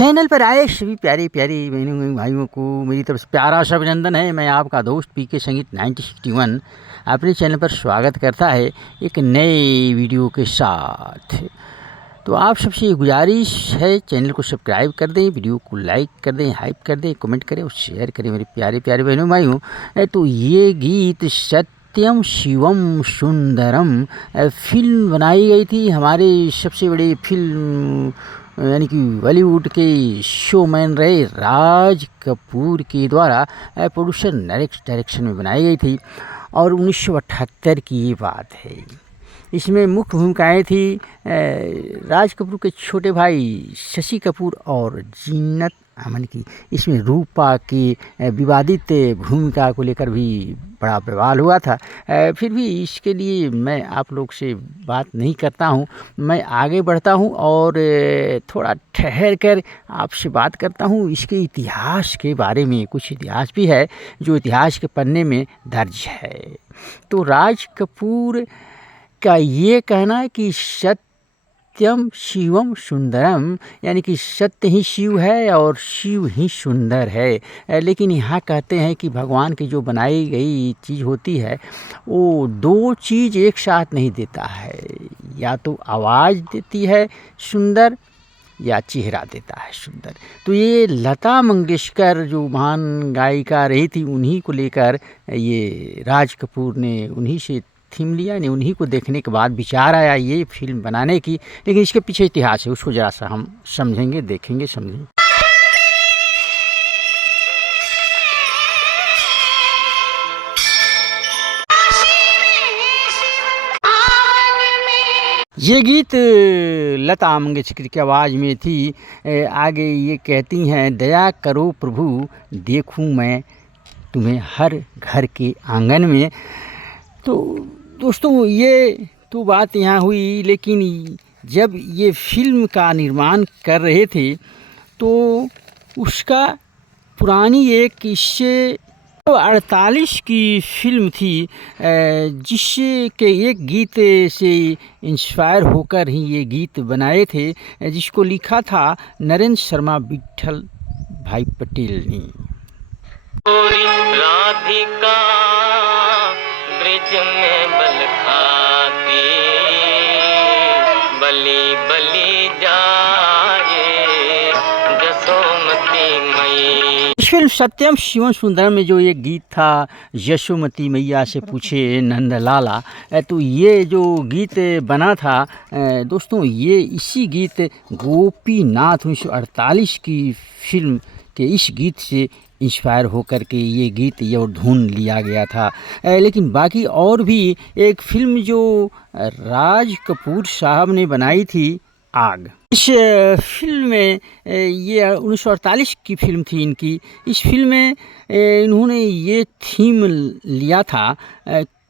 Channel पर आए सभी प्यारे प्यारे बहनों भाइयों को मेरी तरफ से प्यारा सा अभिनंदन है। मैं आपका दोस्त पीके संगीत 1961 अपने चैनल पर स्वागत करता है एक नए वीडियो के साथ। तो आप सबसे गुजारिश है चैनल को सब्सक्राइब कर दें, वीडियो को लाइक कर दें, हाइप कर दें, कमेंट करें और शेयर करें मेरे प्यारे प्यारे बहनों भाइयों। तो ये गीत सत्यम शिवम सुंदरम फिल्म बनाई गई थी हमारे सबसे बड़े फिल्म यानी कि बॉलीवुड के शोमैन रहे राज कपूर के द्वारा प्रोड्यूसर डायरेक्शन में बनाई गई थी और 1978 की ये बात है। इसमें मुख्य भूमिकाएं थी राज कपूर के छोटे भाई शशि कपूर और जीनत अमन की। इसमें रूपा की विवादित भूमिका को लेकर भी बड़ा बवाल हुआ था। फिर भी इसके लिए मैं आप लोग से बात नहीं करता हूँ, मैं आगे बढ़ता हूँ और थोड़ा ठहर कर आपसे बात करता हूँ इसके इतिहास के बारे में। कुछ इतिहास भी है जो इतिहास के पन्ने में दर्ज है। तो राज कपूर का ये कहना है कि सत्यम शिवम सुंदरम यानी कि सत्य ही शिव है और शिव ही सुंदर है। लेकिन यहाँ कहते हैं कि भगवान की जो बनाई गई चीज़ होती है वो दो चीज़ एक साथ नहीं देता है, या तो आवाज़ देती है सुंदर या चेहरा देता है सुंदर। तो ये लता मंगेशकर जो महान गायिका रही थी उन्हीं को लेकर ये राज कपूर ने उन्हीं से थीम लिया, ने उन्हीं को देखने के बाद विचार आया ये फिल्म बनाने की। लेकिन इसके पीछे इतिहास है, उसको ज़रा सा हम समझेंगे, देखेंगे, समझेंगे। ये गीत लता मंगेशकर की आवाज़ में थी। आगे ये कहती हैं, दया करो प्रभु देखूं मैं तुम्हें हर घर के आंगन में। तो दोस्तों ये तो बात यहाँ हुई, लेकिन जब ये फिल्म का निर्माण कर रहे थे तो उसका पुरानी एक इससे 48 की फिल्म थी जिससे के एक गीत से इंस्पायर होकर ही ये गीत बनाए थे, जिसको लिखा था नरेंद्र शर्मा विट्ठल भाई पटेल ने। राधिका ब्रिज में बल खाती बली बली जाए जसोमती मई। इस फिल्म सत्यम शिवम सुंदरम में जो ये गीत था यशोमती मैया से पूछे नंद लाला, तो ये जो गीत बना था दोस्तों ये इसी गीत गोपीनाथ 1948 की फिल्म के इस गीत से इंस्पायर होकर के ये गीत ये और धुन लिया गया था। लेकिन बाकी और भी एक फिल्म जो राज कपूर साहब ने बनाई थी आग, इस फिल्म में ये 1948 की फिल्म थी इनकी। इस फिल्म में इन्होंने ये थीम लिया था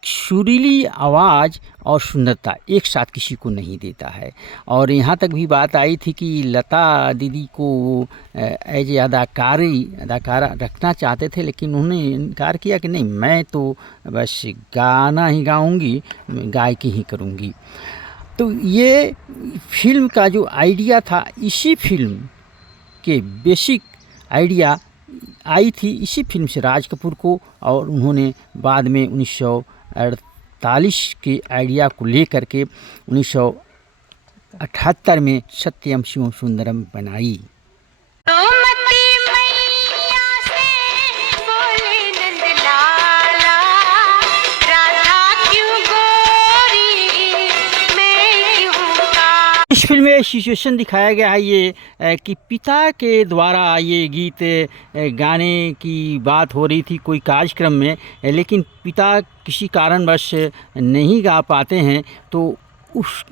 सुरीली आवाज़ और सुंदरता एक साथ किसी को नहीं देता है। और यहाँ तक भी बात आई थी कि लता दीदी को एज अदाकारा रखना चाहते थे, लेकिन उन्होंने इनकार किया कि नहीं, मैं तो बस गाना ही गाऊंगी, गायकी ही करूंगी। तो ये फिल्म का जो आइडिया था इसी फिल्म के बेसिक आइडिया आई थी इसी फिल्म से राज कपूर को, और उन्होंने बाद में 1948 के आइडिया को लेकर के 1978 में सत्यम शिवम सुंदरम बनाई। इस फिल्म में सिचुएशन दिखाया गया है ये कि पिता के द्वारा ये गीत गाने की बात हो रही थी कोई कार्यक्रम में, लेकिन पिता किसी कारणवश नहीं गा पाते हैं। तो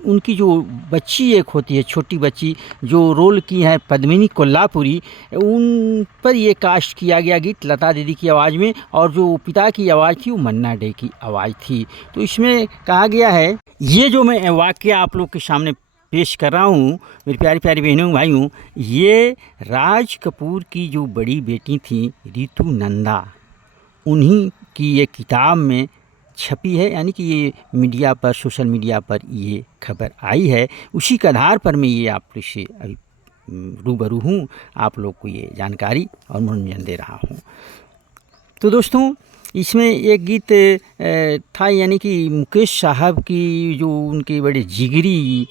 उनकी जो बच्ची एक होती है छोटी बच्ची जो रोल की है पद्मिनी कोल्हापुरी, उन पर ये कास्ट किया गया गीत लता दीदी की आवाज़ में, और जो पिता की आवाज़ थी वो मन्ना डे की आवाज़ थी। तो इसमें कहा गया है, ये जो मैं वाक्य आप लोग के सामने पेश कर रहा हूँ मेरी प्यारी प्यारी बहनों भाइयों, ये राज कपूर की जो बड़ी बेटी थी रितु नंदा, उन्हीं की ये किताब में छपी है, यानी कि ये मीडिया पर सोशल मीडिया पर ये खबर आई है। उसी के आधार पर मैं ये आप से अभी रूबरू हूँ, आप लोग को ये जानकारी और मनोरंजन दे रहा हूँ। तो दोस्तों, इसमें एक गीत था, यानी कि मुकेश साहब की जो उनके बड़े जिगरी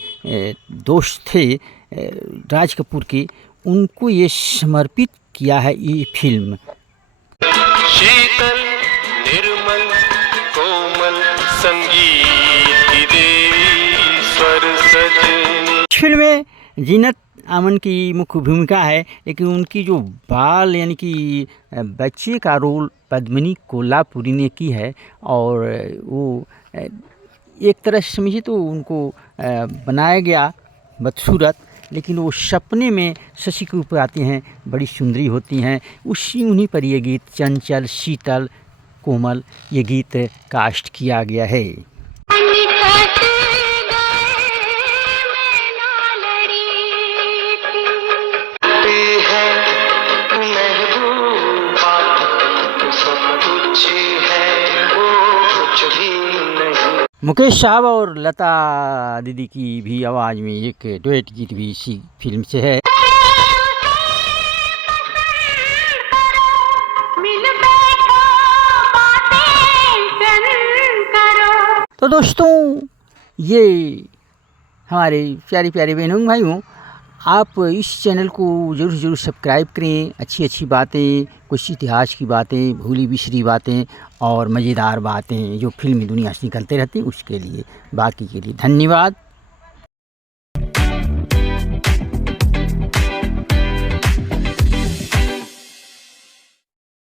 दोस्त थे राज कपूर के, उनको ये समर्पित किया है ये फिल्म। शीतल निर्मल कोमल संगीत की देवी स्वर सजनी। फिल्म में जीनत अमन की मुख्य भूमिका है, लेकिन उनकी जो बाल यानी कि बच्चे का रोल पद्मिनी कोल्हापुरी ने की है। और वो एक तरह से समझिए तो उनको बनाया गया बदसूरत, लेकिन वो सपने में शशि के ऊपर आती हैं, बड़ी सुंदरी होती हैं। उन्हीं पर ये गीत चंचल शीतल कोमल ये गीत कास्ट किया गया है। मुकेश साहब और लता दीदी की भी आवाज़ में एक डुएट गीत भी इसी फिल्म से है। तो दोस्तों, ये हमारे प्यारे प्यारे बहनों भाइयों, आप इस चैनल को ज़रूर सब्सक्राइब करें। अच्छी अच्छी बातें, कुछ इतिहास की बातें, भूली बिसरी बातें और मज़ेदार बातें जो फिल्मी दुनिया से निकलते रहती हैं, उसके लिए बाकी के लिए धन्यवाद।